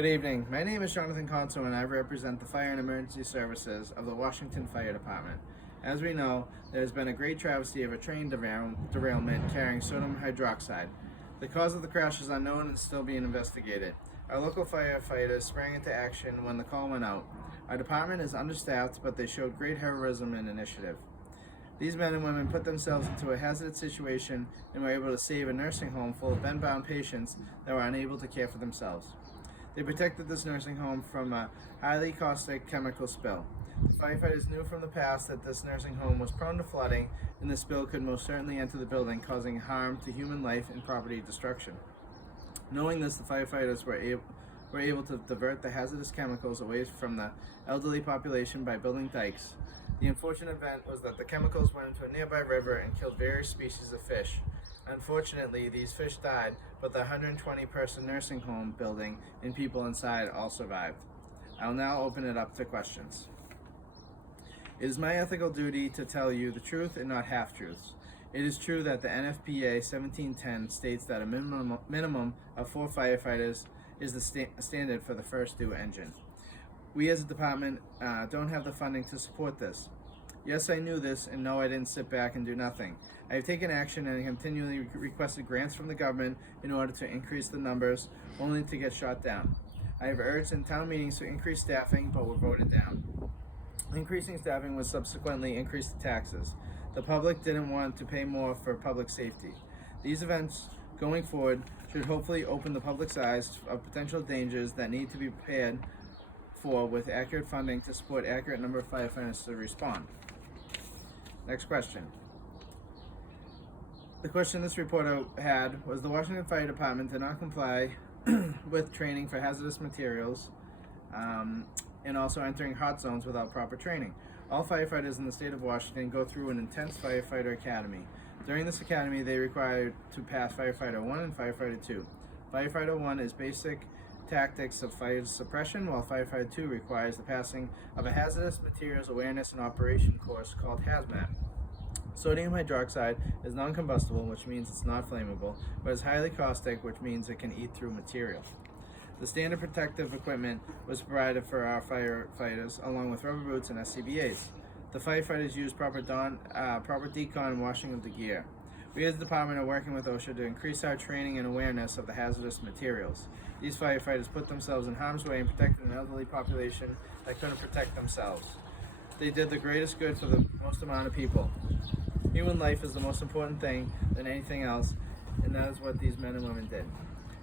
Good evening. My name is Jonathan Conso and I represent the Fire and Emergency Services of the Washington Fire Department. As we know, there has been a great travesty of a train derailment carrying sodium hydroxide. The cause of the crash is unknown and still being investigated. Our local firefighters sprang into action when the call went out. Our department is understaffed, but they showed great heroism and initiative. These men and women put themselves into a hazardous situation and were able to save a nursing home full of bedbound patients that were unable to care for themselves. They protected this nursing home from a highly caustic chemical spill. The firefighters knew from the past that this nursing home was prone to flooding, and the spill could most certainly enter the building, causing harm to human life and property destruction. Knowing this, the firefighters were able to divert the hazardous chemicals away from the elderly population by building dikes. The unfortunate event was that the chemicals went into a nearby river and killed various species of fish. Unfortunately, these fish died, but the 120-person nursing home building and people inside all survived. I'll now open it up to questions. It is my ethical duty to tell you the truth and not half-truths. It is true that the NFPA 1710 states that a minimum of 4 firefighters is the standard for the first due engine. We as a department don't have the funding to support this. Yes, I knew this, and no, I didn't sit back and do nothing. I have taken action and continually requested grants from the government in order to increase the numbers, only to get shot down. I have urged in town meetings to increase staffing, but were voted down. Increasing staffing would subsequently increase the taxes. The public didn't want to pay more for public safety. These events going forward should hopefully open the public's eyes of potential dangers that need to be prepared for with accurate funding to support accurate number of firefighters to respond. Next question. The question this reporter had was the Washington Fire Department did not comply with training for hazardous materials and also entering hot zones without proper training. All firefighters in the state of Washington go through an intense firefighter academy. During this academy, they are required to pass Firefighter 1 and Firefighter 2. Firefighter 1 is basic tactics of fire suppression, while Firefighter 2 requires the passing of a hazardous materials awareness and operation course called HAZMAT. Sodium hydroxide is non-combustible, which means it's not flammable, but is highly caustic, which means it can eat through material. The standard protective equipment was provided for our firefighters, along with rubber boots and SCBAs. The firefighters use proper decon and washing of the gear. We as a department are working with OSHA to increase our training and awareness of the hazardous materials. These firefighters put themselves in harm's way and protected an elderly population that couldn't protect themselves. They did the greatest good for the most amount of people. Human life is the most important thing than anything else, and that is what these men and women did.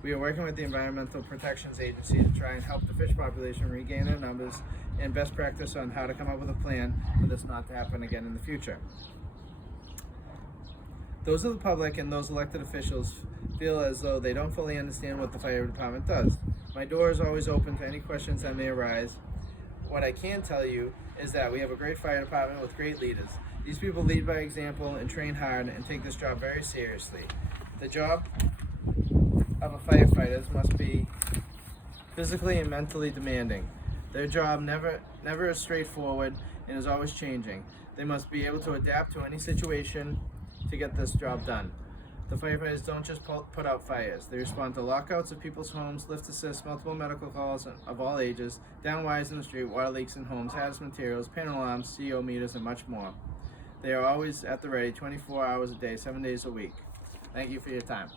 We are working with the Environmental Protections Agency to try and help the fish population regain their numbers and best practice on how to come up with a plan for this not to happen again in the future. Those of the public and those elected officials feel as though they don't fully understand what the fire department does. My door is always open to any questions that may arise. What I can tell you is that we have a great fire department with great leaders. These people lead by example and train hard and take this job very seriously. The job of a firefighter must be physically and mentally demanding. Their job never is straightforward and is always changing. They must be able to adapt to any situation to get this job done. The firefighters don't just put out fires. They respond to lockouts of people's homes, lift assists, multiple medical calls of all ages, down wires in the street, water leaks in homes, hazardous materials, panel alarms, CO meters, and much more. They are always at the ready 24 hours a day, 7 days a week. Thank you for your time.